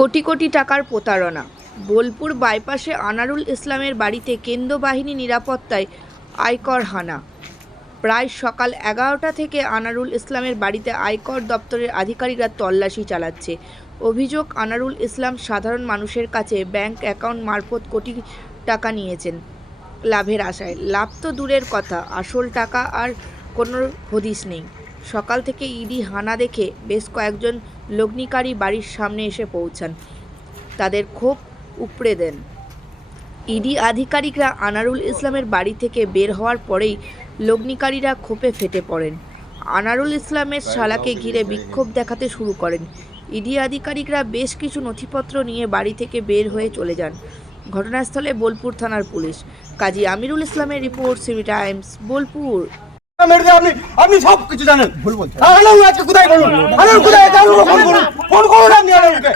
কোটি কোটি টাকার প্রতারণা। বোলপুর বাইপাসে আনারুল ইসলামের বাড়িতে কেন্দ্র বাহিনী নিরাপত্তায় আয়কর হানা। প্রায় সকাল 11টা থেকে আনারুল ইসলামের বাড়িতে আয়কর দপ্তরের আধিকারিকরা তল্লাশি চালাচ্ছে। অভিযোগ, আনারুল ইসলাম সাধারণ মানুষের কাছে ব্যাংক অ্যাকাউন্ট মারফত কোটি টাকা নিয়েছেন লাভের আশায়। লাভ তো দূরের কথা, আসল টাকা আর কোনো হদিশ নেই। সকাল থেকে ইডি হানা দেখে বেশ কয়েকজন লগ্নিকারী বাড়ির সামনে এসে পৌঁছান, তাদের ক্ষোভ উপড়ে দেন। ইডি আধিকারিকরা আনারুল ইসলামের বাড়ি থেকে বের হওয়ার পরেই লগ্নিকারীরা ক্ষোভে ফেটে পড়েন। আনারুল ইসলামের শালাকে ঘিরে বিক্ষোভ দেখাতে শুরু করেন। ইডি আধিকারিকরা বেশ কিছু নথিপত্র নিয়ে বাড়ি থেকে বের হয়ে চলে যান। ঘটনাস্থলে বোলপুর থানার পুলিশ। কাজী আমিরুল ইসলামের রিপোর্ট, সিবি টাইমস, বোলপুর। আপনি সব কিছু জানেন, ভুল বলছেন। আনারুল আজকে কোথায় করুন, আনারুল কোথায় আছে? আনারুল ফোন করুন, ফোন করুন আপনি আনারুলকে।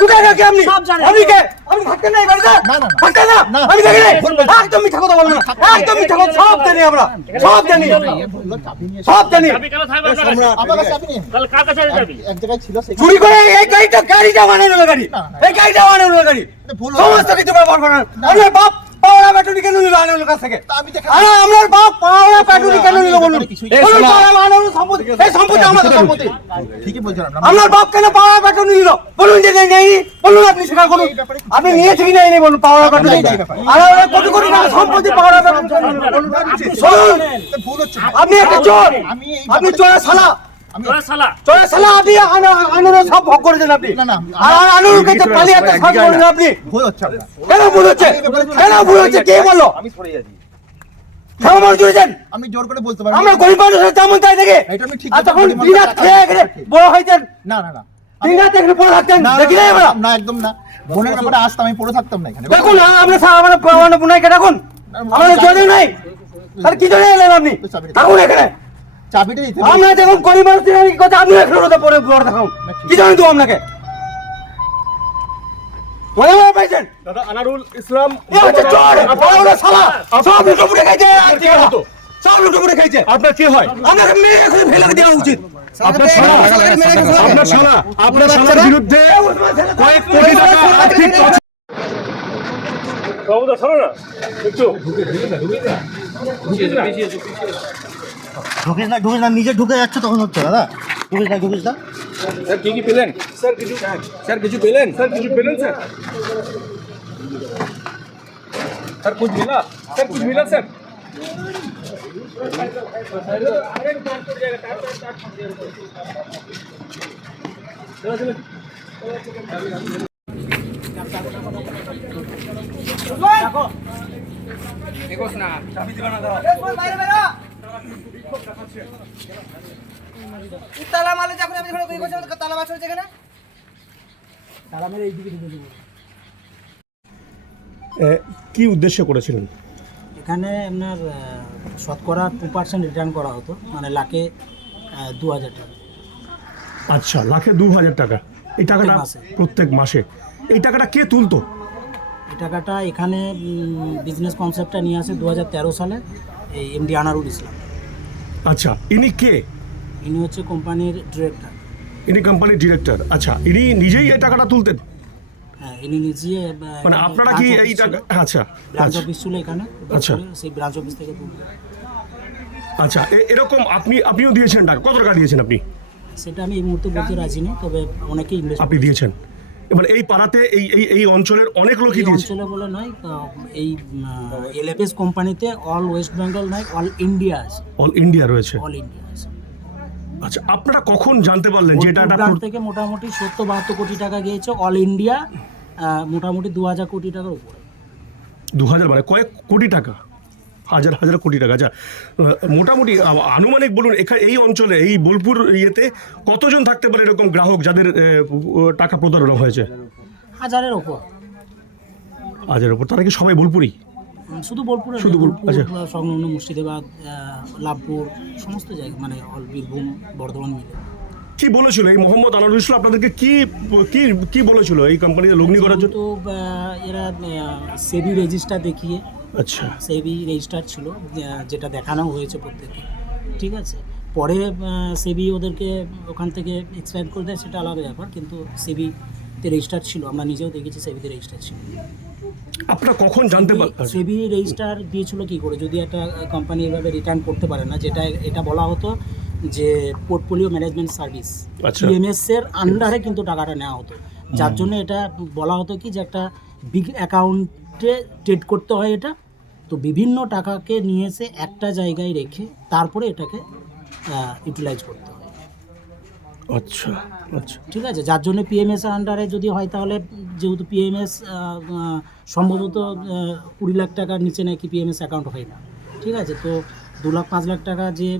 কোথায় রাখি আপনি? আপনি কে? আপনি থাকতেন না এই বাড়িতে? থাকতেন না? আমি দেখি নাই। একদম মিথ্যা কথা বলবেন না, একদম মিথ্যা কথা। সব জানি আমরা, সব জানি, সব জানি। আমার কাছে আপনি তাহলে কার কাছে যাবি? এক জায়গায় ছিল সেই চুরি করে এই গাড়িটা আনারুলের গাড়ি, এই গাড়িটা আনারুলের গাড়ি। সমস্ত কিছু ব্যবহার করেন। আপনার বাপ পাওয়া ব্যাটারি কেন নিল আনারুলের কাছ থেকে? আমার বাপ পাওয়া ব্যাটারি কেন নিল বলুন? আনারুল সম্পত্তি, এই সম্পত্তি আমাদের সম্পত্তি। ঠিকই বলছেন আপনার বাপ কেন পাওয়া ব্যাটারি নিল বলুন? যে নেই, বলুন আপনি স্বীকার করুন। আপনি নিয়েছে কি নেই বলুন? পাওয়া ব্যাটারি আর কোটি কোটি টাকা সম্পত্তি পাওয়া ব্যাটারি বলুন। আপনি একটা চোর, আপনি চোরের শালা, চোরের শালা। আপনি আনারুল সব ভোগ করেছেন আপনি। আর আনারুলকে যে পালিয়ে একটা সাজ করেন আপনি। ভুল হচ্ছে কেন ভুল হচ্ছে? কেন ভুল হচ্ছে? কে বললো? আমি সরে যাচ্ছি। কেমন মানুষ চলেছেন? আমি জোর করে বলতে পারি আমরা গরিব মানুষের তেমন তাই থেকে। এটা আমি ঠিক আর তখন দিনাত খেয়ে গেলে বড় হইতেন, না না না দিনাত থেকে বড় থাকতেন, দেখি নাই আমরা? না একদম না। বোনের ব্যাপারে আসতাম, আমি পড়ে থাকতাম না এখানে। দেখুন আমরা বুনাইকে ডাকুন, আমাদের জন্য নাই। তাহলে কি জন্য এলেন আপনি? থাকুন এখানে। চাবিটা দিতে আমরা দেখুন গরিব মানুষের কথা, আপনি এখানে রোদে পড়ে বড় থাকুন। কি জানেন তো আপনাকে? বলে বলে পাইছেন? দাদা আনারুল ইসলাম এ হচ্ছে চোর, বড় শালা, সব লুটো পুড়ে খাইছে, সব লুটো পুড়ে খাইছে। আপনার কি হয়? আপনাকে মেরে এখন ফেলে দেওয়া উচিত। আপনার শালা, আপনার শালার বিরুদ্ধে কয়েক কোটি টাকা আর্থিক বাবুদা শোনো না একটু ঢুকিস না, নিজে ঢুকে যাচ্ছে তখন হচ্ছে দাদা। ঢুকিস না। স্যার কি পেলেন? স্যার কিছু পেলেন? স্যার कुछ मिला? सर তালা মালে যখন আমি ধরে কই বছর তালা বাছ হচ্ছে এখানে তালা মেরে এইদিকে ঢুকে দেব। কি উদ্দেশ্য করেছিলেন? এখানে আপনার শতকরা 2% রিটার্ন করা হতো, মানে লাখে 2000 টাকা। আচ্ছা, লাখে 2000 টাকা। এই টাকাটা প্রত্যেক মাসে এই টাকাটা কে তুলতো? এই টাকাটা এখানে বিজনেস কনসেপ্টটা নিয়ে আসে 2013 সালে এই এমডি আনারুল ইসলাম। আচ্ছা, ইনি কে? ইনি হচ্ছে কোম্পানির ডিরেক্টর। ইনি কোম্পানির ডিরেক্টর। আচ্ছা, ইনি নিজেই এই টাকাটা তুলতেন? হ্যাঁ, ইনি নিজে মানে আপনারা কি এই টাকা? আচ্ছা, ব্রাঞ্চ অফিস ছিল এখানে। আচ্ছা, সেই ব্রাঞ্চ অফিস থেকে তুলতো। আচ্ছা, এরকম আপনিও দিয়েছেন টাকা? কত টাকা দিয়েছেন আপনি? সেটা আমি এই মুহূর্তে বলতে রাজি নেই, তবে অনেকেই ইনভেস্ট আপনি দিয়েছেন। এবার এই পাড়াতে এই অঞ্চলের অনেক লোকই দিয়েছে। অঞ্চলে বলে নয়, এই এলএফএস কোম্পানিতে অল ওয়েস্ট বেঙ্গল নয়, অল ইন্ডিয়া আছে। অল ইন্ডিয়া রয়েছে। অল ইন্ডিয়া আছে। আচ্ছা, আপনারা কখন জানতে পারলেন যে এটা ব্রাঞ্চ থেকে মোটামুটি 70-72 কোটি টাকা গিয়েছে অল ইন্ডিয়া, মোটামুটি 2000 কোটি টাকার উপরে। 2000 মানে কয়েক কোটি টাকা, হাজার কোটি টাকা। আচ্ছা, মোটামুটি আনুমানিক বলুন, এখানে এই অঞ্চলে এই বোলপুর ইয়েতে কতজন থাকতে পারে এরকম গ্রাহক যাদের টাকা প্রতারণা হয়েছে? হাজারের ওপর। হাজারের ওপর। তারা কি সবাই বোলপুরি? শুধু বোলপুরে, শুধু আচ্ছা, সংলগ্ন মুর্শিদাবাদ, লাভপুর, সমস্ত জায়গা, মানে অল বীরভূম, বর্ধমান মিলে। কি বলেছিল এই মোহাম্মদ আনারুল ইসলাম আপনাদেরকে? কি বলেছিল এই কোম্পানিতে লগ্নি করার জন্য? তো এরা সেবি রেজিস্টার দেখিয়ে, আচ্ছা, সেবি রেজিস্টার ছিল যেটা দেখানো হয়েছে প্রত্যেকে, ঠিক আছে। পরে সেবি ওদেরকে ওখান থেকে এক্সপায়ার করে দেয়, সেটা আলাদা ব্যাপার, কিন্তু সেবিতে সেবিতে রেজিস্টার ছিল, আমরা নিজেও দেখেছি সেবিতে রেজিস্টার ছিল। আপনারা কখন জানতে পারলেন? সেবি রেজিস্টার দিয়েছিল কি করে, যদি একটা কোম্পানি এভাবে রিটার্ন করতে পারে না, যেটা এটা বলা হতো যে পোর্টফোলিও ম্যানেজমেন্ট সার্ভিস আচ্ছা। পিএমএস এর আন্ডারে কিন্তু টাকাটা নেওয়া হতো, যার জন্য এটা বলা হতো কি যে একটা বিগ অ্যাকাউন্টে ট্রেড করতে হয় এটা, তো বিভিন্ন টাকাকে নিয়ে এসে একটা জায়গায় রেখে তারপরে এটাকে ইউটিলাইজ করতে হয়। আচ্ছা আচ্ছা। ঠিক আছে, যার জন্য পিএমএস এর আন্ডারে যদি হয় তাহলে যেহেতু পিএমএস সম্ভবত 20 লাখ টাকার নিচে নাকি পিএমএস অ্যাকাউন্ট হয় না, ঠিক আছে, তো 2 লাখ 5 লাখ টাকা যে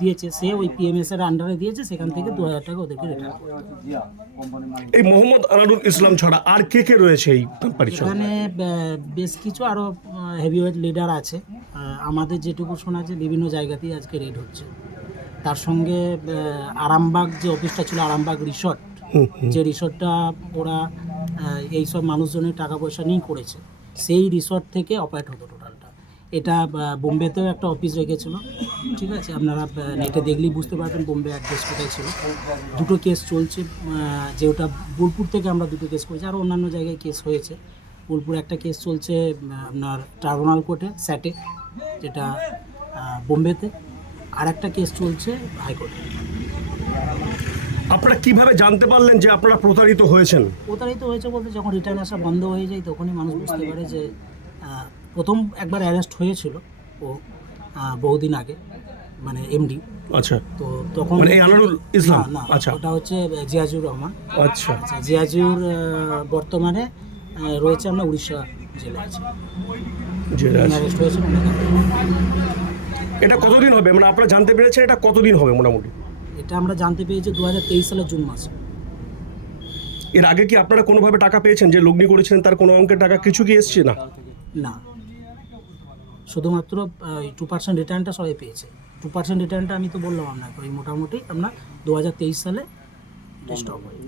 দিয়েছে সে ওই পিএমএস এর আন্ডারে দিয়েছে, সেখান থেকে 2000 টাকা ওদেরকে রিটার্ন করতে হবে। এই মোহাম্মদ আনারুল ইসলাম ছাড়া আর কে কে রয়েছে এই কোম্পানির সঙ্গে? এখানে বেশ কিছু আরও হেভিওয়েট লিডার আছে। আমাদের যেটুকু শোনা যে বিভিন্ন জায়গাতেই আজকে রেড হচ্ছে। তার সঙ্গে আরামবাগ যে অফিসটা ছিল, আরামবাগ রিসর্ট, যে রিসর্টটা ওরা এইসব মানুষজনের টাকা পয়সা নিয়ে করেছে, সেই রিসর্ট থেকে অপারেট হতো টোটালটা। এটা বোম্বেতেও একটা অফিস রেখেছিল, ঠিক আছে, আপনারা নেটে দেখলেই বুঝতে পারবেন বোম্বে অ্যাড্রেস কোথায় ছিল। দুটো কেস চলছে, যে ওটা বোলপুর থেকে আমরা দুটো কেস করেছি, আরও অন্যান্য জায়গায় কেস হয়েছে। বোলপুর একটা কেস চলছে আপনার ট্রাইব্যুনাল কোর্টে স্যাটে, যেটা বোম্বেতে, আর একটা কেস চলছে হাইকোর্টে। আপনারা কিভাবে জানতে পারলেন যে আপনারা প্রতারিত হয়েছেন? প্রতারিত হয়েছে বলতে যখন রিটার্ন আসা বন্ধ হয়ে যায় তখনই মানুষ বুঝতে পারে যে প্রথম একবার অ্যারেস্ট হয়েছিল ও বহুদিন আগে, মানে এমডি। আচ্ছা, তো তখন মানে এই আনারুল ইসলাম? না, আচ্ছা ওটা হচ্ছে জিয়াজুর রহমান। আচ্ছা। আচ্ছা, জিয়াজুর বর্তমানে রয়েছে আমরা উড়িষ্যা জেলে আছে, জেলে আছে। অ্যারেস্ট হয়েছে অনেক আগে। এটা কতদিন হবে, মানে আপনারা জানতে পেরেছেন এটা কতদিন হবে মোটামুটি? এটা আমরা জানতে পেরেছি 2023 সালের জুন মাসে। এর আগে কি আপনারা কোনোভাবে টাকা পেয়েছেন? যে লগ্নি করেছিলেন তার কোনো অঙ্কের টাকা কিছু কি এসছে? না না, শুধুমাত্র 2% রিটার্নটা সবাই পেয়েছে। 2% রিটার্নটা আমি তো বললাম আপনাকে, ওই মোটামুটি আপনার 2023 সালে স্টপ হয়।